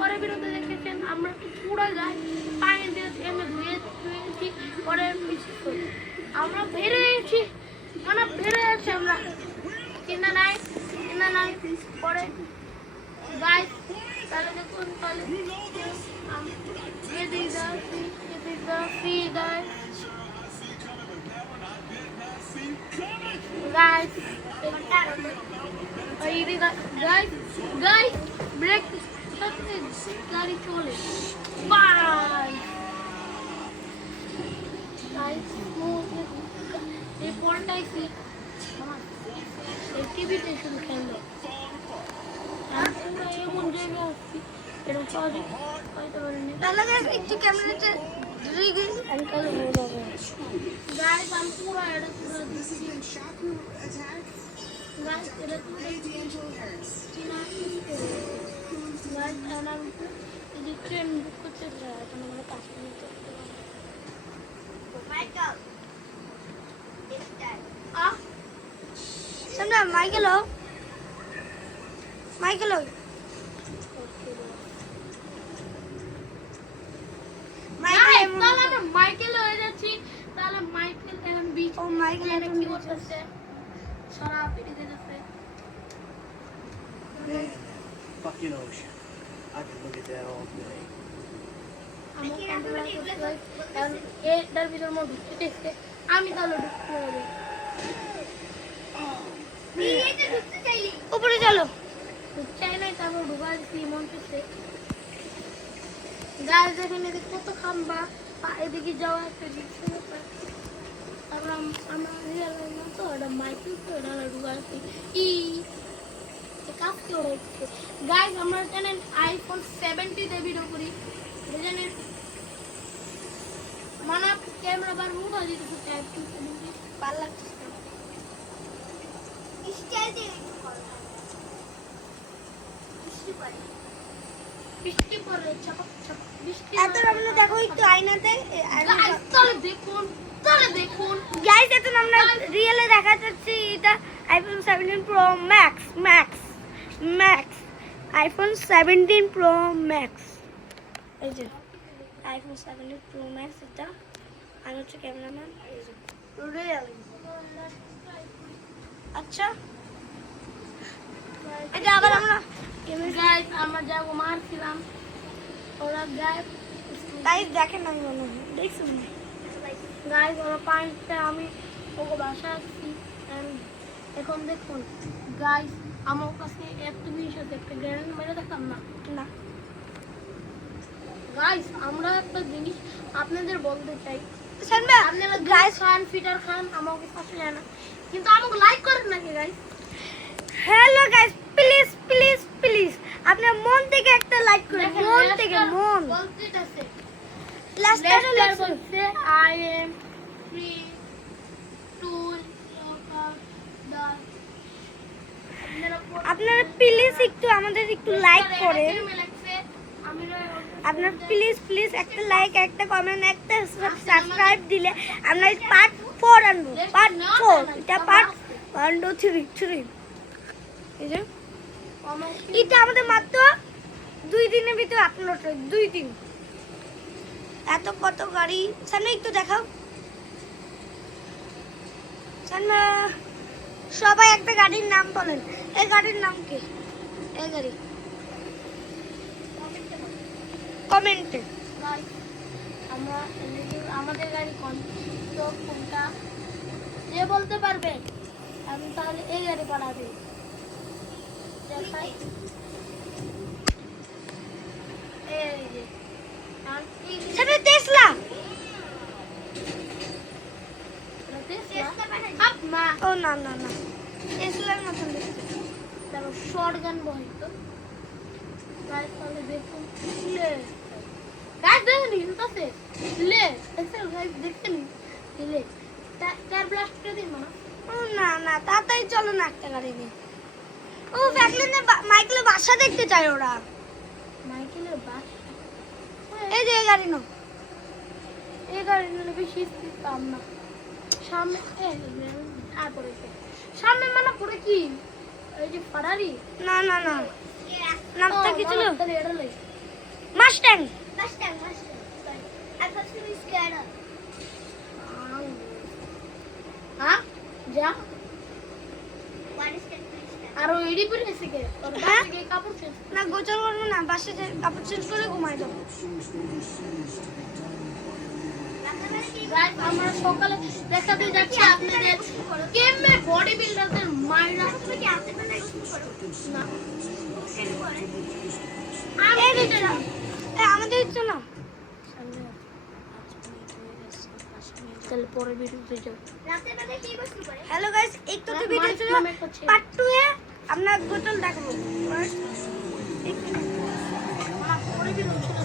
পরে বিরুদ্ধে দেখেছেন আমরা পুরো গায়ে পানি দিয়ে এমনি ধুয়েছি পরে মিক্স করি আমরা বেরিয়েছি মানে বেরিয়ে যাচ্ছি আমরা চিন্তা নাই পরে গায়ে তাহলে দেখুন তাহলে it is the free guys guys break গাড়ি চলে বাই guys এই পলটাই কি এই টিভি স্টেশন খেললো আমরা এমন জায়গা আসছি এরকম সহজে হয়তো পারিনি তাহলে একটু ক্যামেরাটা ধরে গিয়ে আমি কালো হয়ে যাবে গাইস আমি পুরো এটা পুরো দিচ্ছি গাইস এটা পুরো চিনা গাইস আমরা এই ট্রেন বুক করতে চাই এখন আমরা 5 মিনিট করতে পারি মাইকেল সামনে মাইকেল মাইকেল হয়ে যাচ্ছি তাহলে মাইকেল এখন বিচ ও মাইকেল এখন কি করতেছে সারা পিটি দিতেছে fucking ocean. I can look at that all day. এটার ভিতর মধ্যে ঢুকতে আমি তাহলে ঢুকতে হবে উপরে চলো চাই নাই তারপর ঢুকা দিচ্ছি মন করছে গাছ দেখেন এদিকে কত খাম্বা এদিকে যাওয়া একটা রিক্সা ব্যাপার তারপর আমরা রিয়ালাইজ না তো এটা মাইকেল তো এটা ঢুকা দিচ্ছি কাজকে ওড়াইছে গাইজ আমরা জানেন আইফোন 70 তে ভিডিও করি জানেন মানে ক্যামেরা বার উঠা দিতে চাই 70 ভালো লাগছে স্টাইল দিয়ে বৃষ্টি পড়ে ছপক ছপক বৃষ্টি এত আমরা দেখো একটু আয়নাতে তাহলে দেখুন গাইস এখন আমরা রিয়েলে দেখা যাচ্ছে এটা iPhone 17 pro max iPhone 17 pro max এই যে আইফোন 17 প্রো ম্যাক্স এটা আর হচ্ছে ক্যামেরাম্যান এই যে রিয়েল আচ্ছা এটা আবার আমরা গাইস আমরা যাব মারছিলাম ওরা গাইস দেখেন আমি মনে হয় দেখছেন গাইস ওরা পানিতে আমি ওকে বাসা আসছি এখন দেখুন গাইস আমার কাছে একটা জিনিস আছে একটা গ্যারান্টি মেরে দেখতাম না গাইস আমরা একটা জিনিস আপনাদের বলতে চাই আপনারা গাইস খান ফিটার খান আমাকে পাশে যায় না কিন্তু আমাকে লাইক করেন নাকি গাইস হ্যালো গাইস প্লিজ আপনার মন থেকে একটা লাইক করুন মন থেকে মন বলতে আছে লাস্টার বলতে আই এম ফ্রি টু আপনারা প্লিজ একটু আমাদের একটু লাইক করেন আপনারা প্লিজ একটা লাইক একটা কমেন্ট একটা সাবস্ক্রাইব দিলে আমরা পার্ট 4 আনবো পার্ট 4 এটা পার্ট 1 2 3 এই যে এটা আমাদের মাত্র 2 দিনের ভিতরে আপলোড হয় 2 দিন এত কত গাড়ি সামনে একটু দেখাও সামনে সবাই একটা গাড়ির নাম বলেন এই গাড়ির নাম কি এই গাড়ি কমেন্টে আমরা আমাদের গাড়ি কোনটা যে বলতে পারবে আমি তাহলে এই গাড়ি বানাবে দেখাই এই যে সেটা টেসলা ও না টেসলার মতন দেখতে তারপর শর্টগান বলতো গাইস তাহলে দেখুন লে গাইস দেখুন ইনতাছে লে এক্সেল গাইস দেখছেন লে টায়ার ব্লাস্ট করে দিন না ও না তাড়াতাড়ি চলো না একটা গাড়ি নিয়ে ও ফ্র্যাঙ্কলিনের মাইকেলের বাসা দেখতে চায় ওরা মাইকেলের বাসা এই যে গাড়ি নাও এই গাড়ি নিলে বেশি স্পিড পাম না সামনে তারপরে সামনে মানে পরে কি এই যে ফারারি না নামটা কি ছিল Mustang. Mustang. Sorry. I thought you were scared of. হ্যাঁ যা What is that Mustang? আর ওই এডি পরে এসে কে ওর হ্যাঁ? বাসে গিয়ে কাপড় চেঞ্জ না গোসল করবো না, বাসে যে কাপড় চেঞ্জ করে ঘুমাই যাবো। রাত্রেবেলা কি গাইস আমরা সকালে দেখাতে যাচ্ছি আপনাদের কেমনে বডি বিল্ডারদের মাইরা তুমি কি রাত্রেবেলা গোসল করো? না কেন করে? আমি দিতে না আমাদের ইচ্ছে না। তাহলে পরে ভিডিওতে যাও রাত্রেবেলা কি গোসল করে? হ্যালো গাইস, এই তো না, ভিডিও মানুষ ছিল নামে করছে। পার্ট 2 এ আমরা গোসল দেখাবো। পরে ভিডিও ছিল